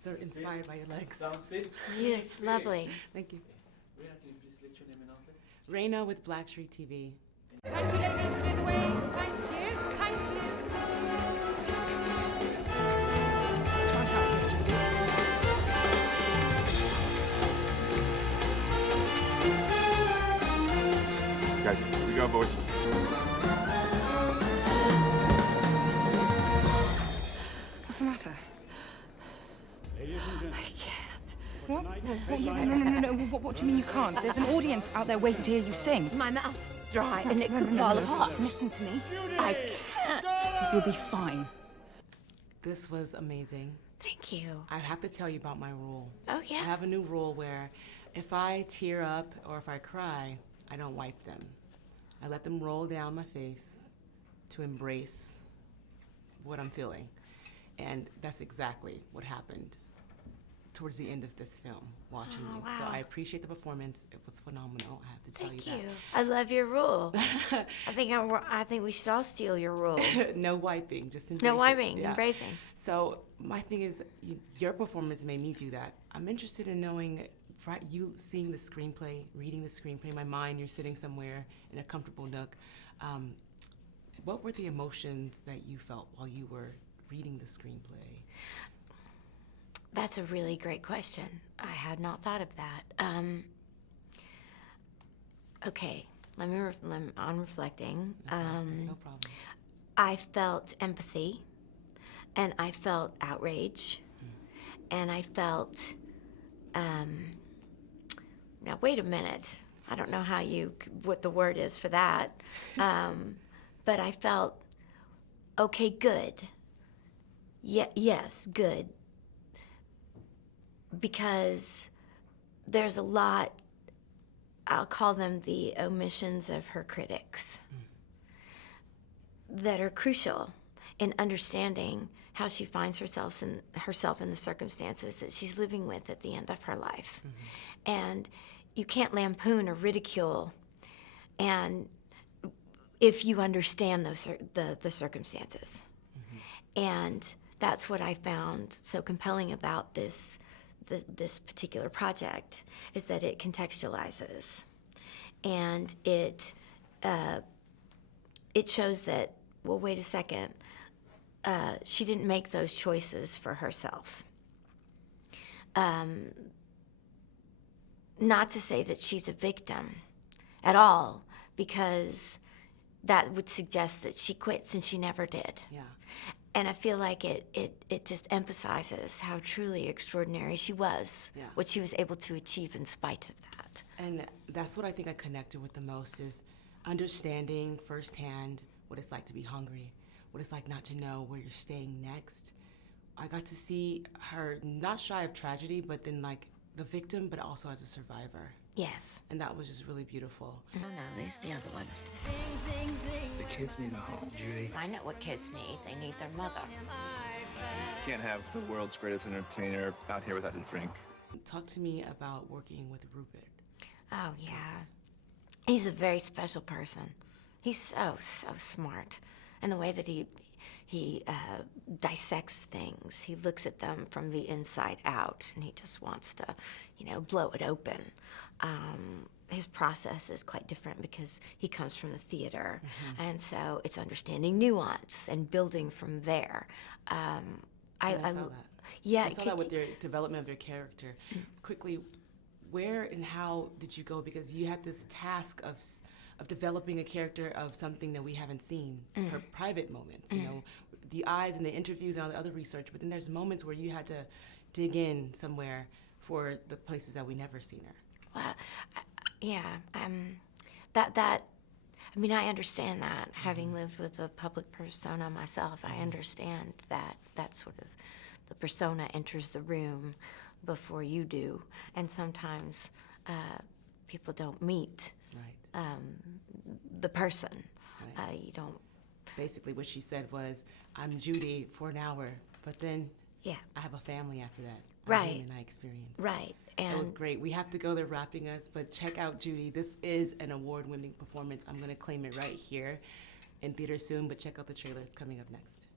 So inspired by your legs. Sounds good. Yes, lovely. Thank you. Reina, can you please let your name and outlet? Reina with BlackTree TV. Thank you, ladies, clear the way. Thank you, thank you. What's wrong with you, Judy? Okay, here we go, boys. What's the matter? Ladies and gentlemen, What? no. What do you mean you can't? There's an audience out there waiting to hear you sing. My mouth's dry and it could fall apart. Listen to me. I can't. You'll be fine. This was amazing. Thank you. I have to tell you about my rule. Oh, yeah? I have a new rule where if I tear up or if I cry, I don't wipe them. I let them roll down my face to embrace what I'm feeling. And that's exactly what happened towards the end of this film, watching Oh, you. So wow. I appreciate the performance. It was phenomenal, I have to tell Thank you you. I love your rule. I think we should all steal your rule. that. No wiping, just embrace No it. wiping, Yeah. embracing. So my thing is, your performance made me do that. I'm interested in knowing, right, you seeing the screenplay, reading the screenplay in my mind, you're sitting somewhere in a comfortable nook. What were the emotions that you felt while you were reading the screenplay? That's a really great question. I had not thought of that. Okay, on reflecting. No problem. I felt empathy, and I felt outrage, and I felt, now wait a minute. I don't know what the word is for that, but I felt, okay, good. Yes, good. Because there's a lot, I'll call them the omissions of her critics, that are crucial in understanding how she finds herself in the circumstances that she's living with at the end of her life. And you can't lampoon or ridicule, and if you understand the circumstances. And that's what I found so compelling about this particular project, is that it contextualizes, and it shows that, well, wait a second, she didn't make those choices for herself. Not to say that she's a victim at all, because that would suggest that she quits, and she never did. Yeah. And I feel like it just emphasizes how truly extraordinary she was, Yeah. what she was able to achieve in spite of that. And that's what I think I connected with the most, is understanding firsthand what it's like to be hungry, what it's like not to know where you're staying next. I got to see her not shy of tragedy, but then like the victim, but also as a survivor. Yes. And that was just really beautiful. Oh, no, this is the other one. The kids need a home, Judy. I know what kids need. They need their mother. Can't have the world's greatest entertainer out here without a drink. Talk to me about working with Rupert. Oh, yeah. He's a very special person. He's so smart. And the way that he dissects things, he looks at them from the inside out, and he just wants to, blow it open. His process is quite different because he comes from the theater, and so it's understanding nuance and building from there. I saw that. Yeah, I saw that with your development of your character. Quickly, where and how did you go? Because you had this task of developing a character of something that we haven't seen, her private moments, the eyes and the interviews and all the other research, but then there's moments where you had to dig in somewhere for the places that we never seen her. Well, yeah, I understand that. Having lived with a public persona myself, I understand that sort of, the persona enters the room before you do, and sometimes people don't meet the person. Right. You don't. Basically, what she said was, "I'm Judy for an hour, but then I have a family after that." Right. And I experienced. Right. And it was great. We have to go. They're wrapping us, but check out Judy. This is an award-winning performance. I'm going to claim it right here in theaters soon, but check out the trailer. It's coming up next.